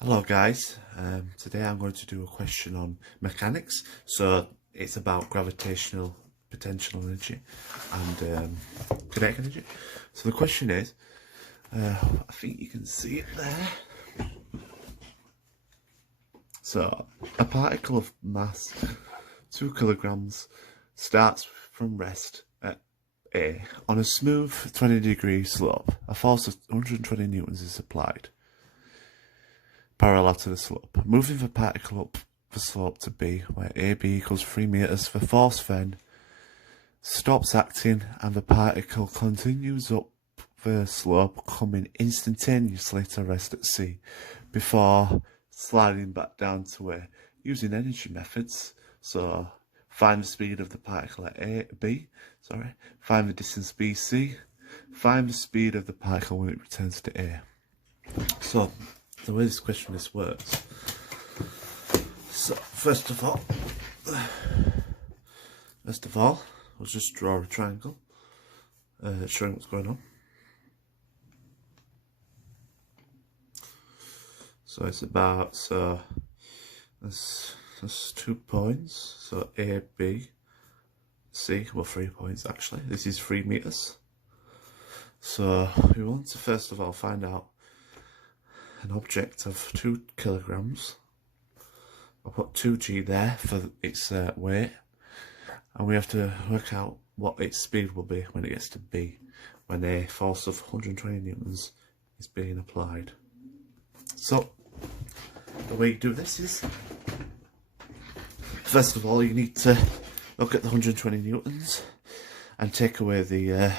Hello guys, today I'm going to do a question on mechanics. So it's about gravitational potential energy and kinetic energy. So the question is, I think you can see it there. So a particle of mass 2 kilograms starts from rest at A. On a smooth 20-degree slope, a force of 120 newtons is applied parallel to the slope. Moving the particle up the slope to B, where AB equals 3 meters, the force then stops acting and the particle continues up the slope, coming instantaneously to rest at C, before sliding back down to A, using energy methods. So find the speed of the particle at B, find the distance BC, find the speed of the particle when it returns to A. So the way this question works. So first of all, we'll just draw a triangle, showing what's going on. So it's about there's 2 points. So A, B, C. Well, 3 points actually. This is 3 meters. So we want to first of all find out an object of 2 kilograms. I'll put 2g there for its weight, and we have to work out what its speed will be when it gets to B, when a force of 120 newtons is being applied. So the way you do this is, first of all, you need to look at the 120 newtons and take away the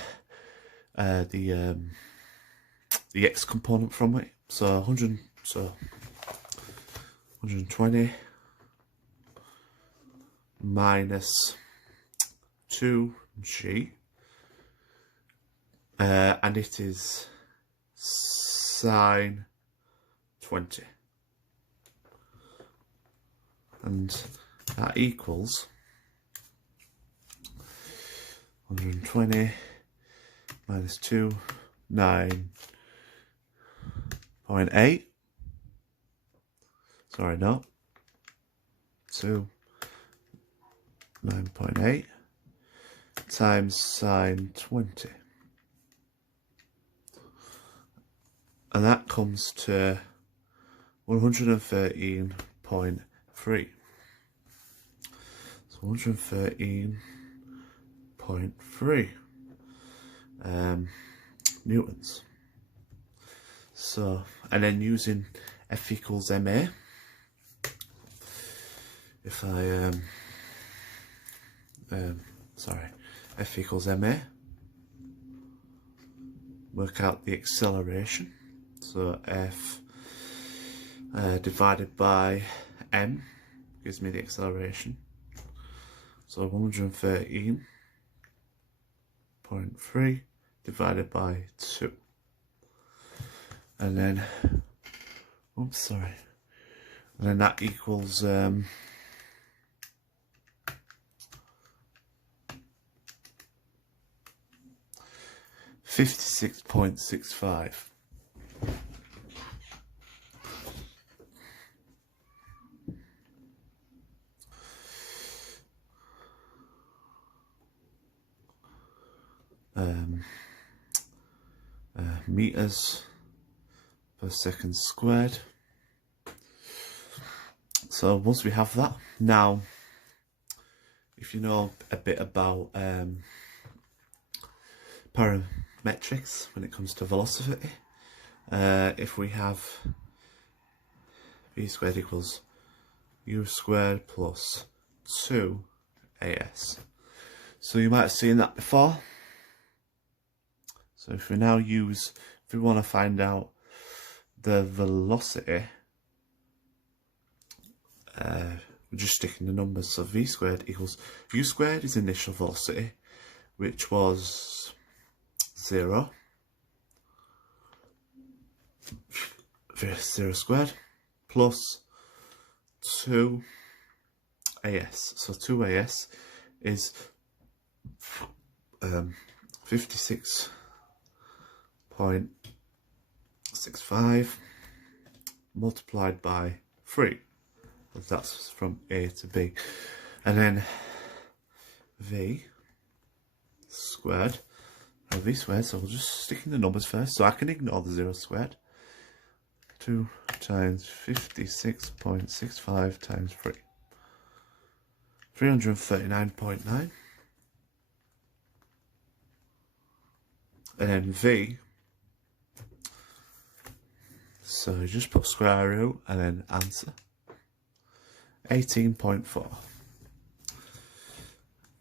x component from it. So 120 minus 2g, and it is sine 20, and that equals 120 minus 2, 9.8. Sorry, no. 2, 9.8 times sine 20. And that comes to 113.3. So 113.3 newtons. So, and then using F equals ma, if I F equals ma, work out the acceleration. So F divided by m gives me the acceleration. So 113.3 divided by 2. And then, and then that equals 56.65. Meters per second squared. So once we have that, now if you know a bit about parametrics when it comes to velocity, if we have v squared equals u squared plus 2as. So you might have seen that before. So if we now use, if we want to find out the velocity, we're just sticking the numbers. So v squared equals u squared is initial velocity, which was 0. 0 squared plus 2as. So 2as is 56.65 multiplied by 3. That's from A to B. And then V squared, or V squared, so we'll just stick in the numbers first, so I can ignore the 0 squared. 2 times 56.65 times 3. 339.9. And then V, so you just put square root and then answer. 18.4.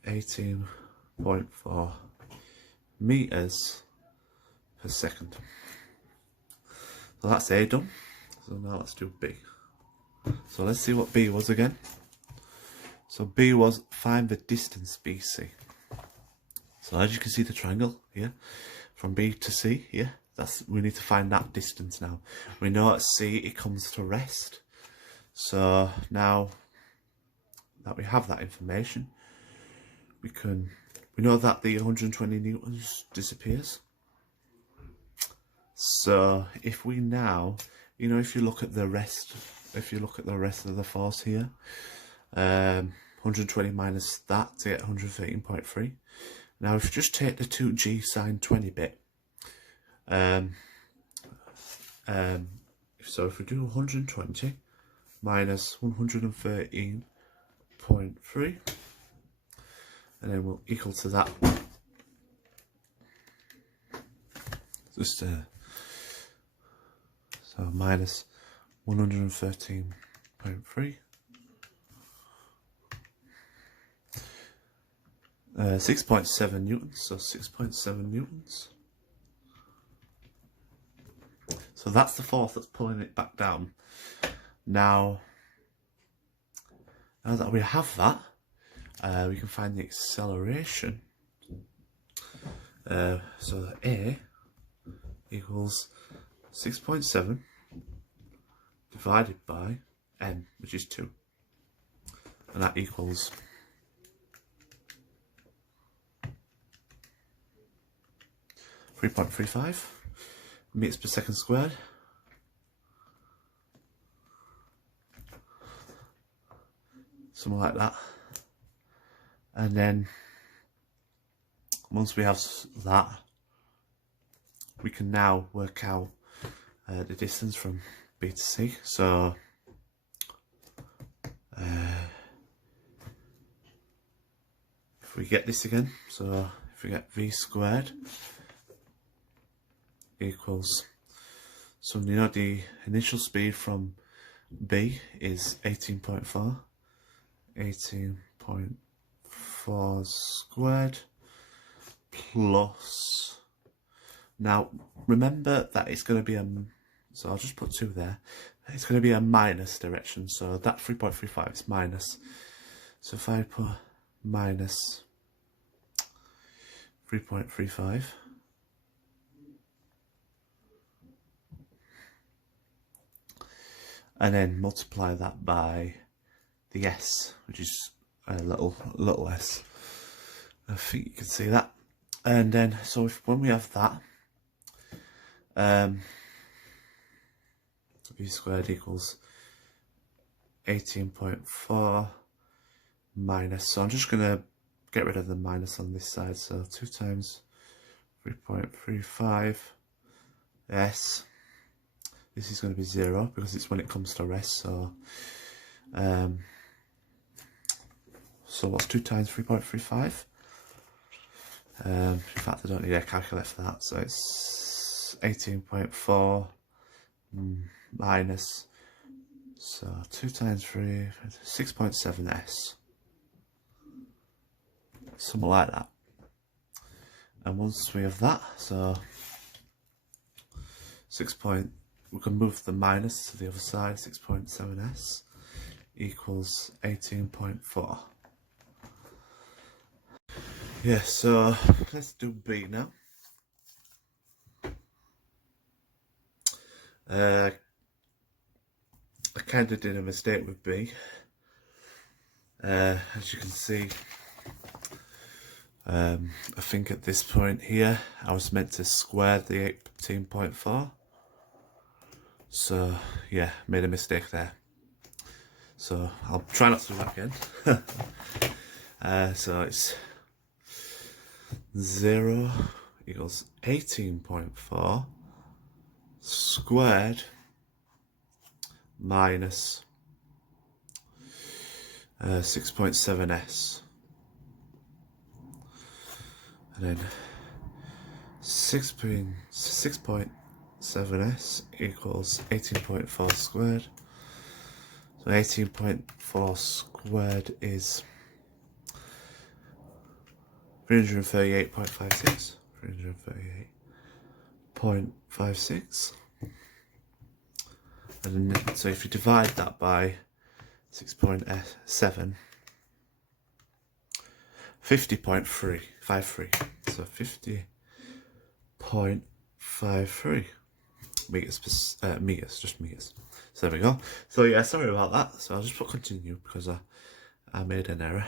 18.4 meters per second. So that's A done. So now let's do B. So let's see what B was again. So B was find the distance BC. So as you can see the triangle here, from B to C here, we need to find that distance now. We know at C it comes to rest. So now that we have that information, we know that the 120 newtons disappears. So if we now, if you look at the rest of the force here, 120 minus that to get 113.3. Now if you just take the 2g sine 20 bit, so if we do 120 minus 113.3, and then we'll equal to that. Just so minus 113.3. 6.7 newtons, so 6.7 newtons. So that's the force that's pulling it back down. Now that we have that, we can find the acceleration. So that A equals 6.7 divided by m, which is 2. And that equals 3.35 meters per second squared. Something like that. And then once we have that, we can now work out the distance from B to C. So if we get this again, so if we get V squared equals, so the initial speed from B is 18.4. 18.4 squared plus, now remember that it's going to be so I'll just put 2 there, it's going to be a minus direction, so that 3.35 is minus, so if I put minus 3.35, and then multiply that by the S, which is a little s. I think you can see that. And then, so when we have that, V squared equals 18.4 minus, so I'm just going to get rid of the minus on this side, so 2 times 3.35 S. This is going to be 0 because it's when it comes to rest, so what's 2 times 3.35? In fact, I don't need a calculator for that, so it's 18.4 minus, so 2 times 3, 6.7 S. Something like that. And once we have that, so we can move the minus to the other side, 6.7 S equals 18.4. Yeah, so let's do B now. I kind of did a mistake with B. As you can see, I think at this point here, I was meant to square the 18.4. So yeah, made a mistake there. So I'll try not to do that again. So it's 0 equals 18.4 squared minus 6.7s, and then 6.7s equals 18.4 squared. So 18.4 squared is 338.56. 338.56. And then, so if you divide that by 6.7, 50.53. So 50.53 meters, just meters. So there we go. So yeah, sorry about that. So I'll just put continue because I made an error.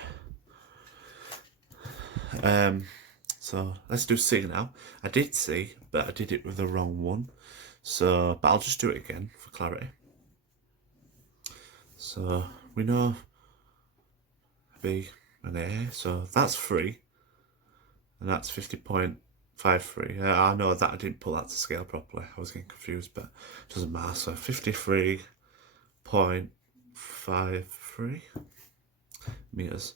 So let's do C now. I did C, but I did it with the wrong one. So, but I'll just do it again for clarity. So we know B and A, so that's 3, and that's 50.53. I know that I didn't put that to scale properly. I was getting confused, but it doesn't matter. So 53.53 meters,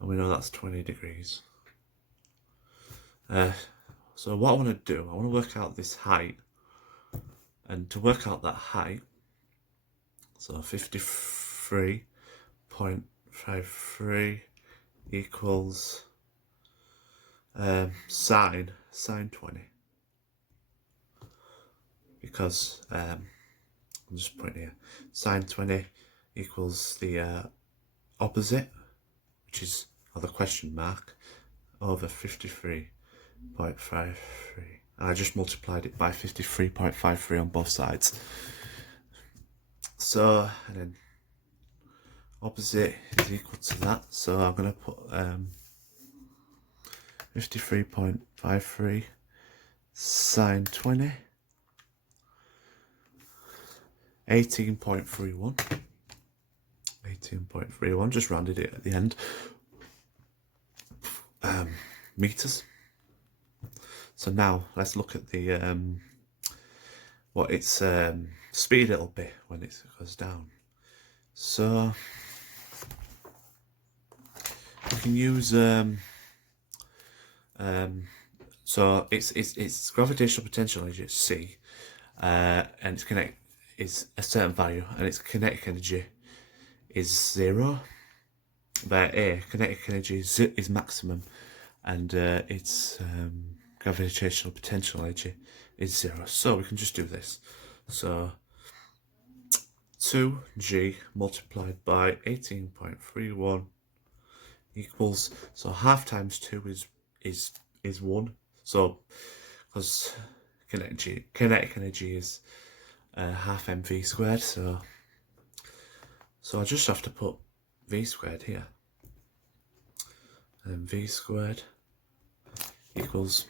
and we know that's 20 degrees. So what I want to do, I want to work out this height, and to work out that height, so 53.53 equals sine 20, because I'm just putting here, sine 20 equals the opposite, which is, or the question mark, over 53.53, and I just multiplied it by 53.53 on both sides. So, and then opposite is equal to that, so I'm going to put 53.53 sine 20, 18.31, just rounded it at the end, meters. So now let's look at the what its speed it'll be when it goes down. So you can use so it's gravitational potential energy C, and its kinetic is a certain value, and its kinetic energy is 0. Where A, kinetic energy is maximum, and its gravitational potential energy is 0. So we can just do this. So 2g multiplied by 18.31 equals, so half times 2 is 1. So because kinetic energy is half mv squared, so I just have to put v squared here, and v squared equals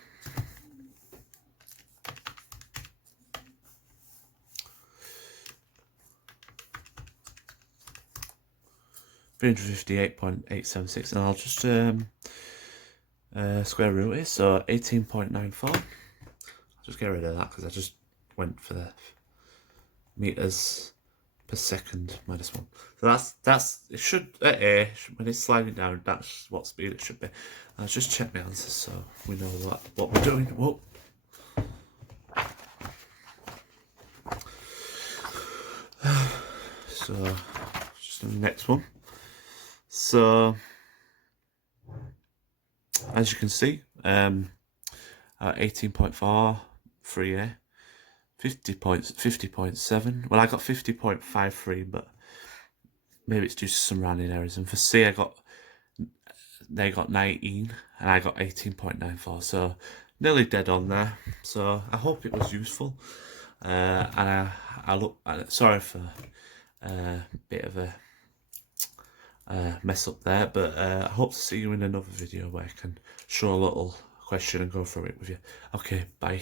358.876, and I'll just square root it, so 18.94. I'll just get rid of that because I just went for the meters per second minus 1. So that's it should when it's sliding down, that's what speed it should be. I'll just check my answers so we know what we're doing. Whoa. So just the next one. So as you can see, 18.4 3A, 50.7. Well, I got 50.53, but maybe it's due to some rounding errors. And for C, they got 19, and I got 18.94. So nearly dead on there. So I hope it was useful. And sorry for a bit of a mess up there, but I hope to see you in another video where I can show a little question and go through it with you. Okay, bye.